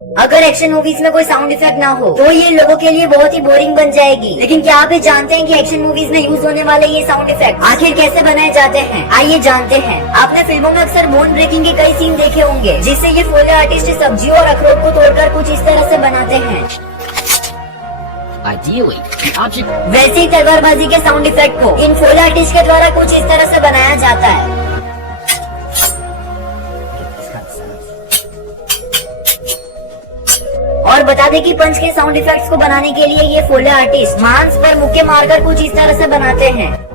अगर action movies में कोई साउंड इफेक्ट ना हो तो ये लोगों के लिए बहुत ही बोरिंग बन जाएगी। लेकिन क्या आप ये जानते हैं कि एक्शन मूवीज में यूज होने वाले ये साउंड इफेक्ट आखिर कैसे बनाए जाते हैं? आइए जानते हैं। आपने फिल्मों में अक्सर बोन ब्रेकिंग के कई सीन देखे होंगे, जिससे ये फोले आर्टिस्ट सब्जियों और अखरोट को तोड़कर कुछ इस तरह से बनाते हैं। वैसे ही तलवारबाजी के साउंड इफेक्ट को इन फोले आर्टिस्ट के द्वारा कुछ इस तरह से बनाया जाता है। और बता दें कि पंच के साउंड इफेक्ट्स को बनाने के लिए ये फोले आर्टिस्ट मांस पर मुक्के मारकर कुछ इस तरह से बनाते हैं।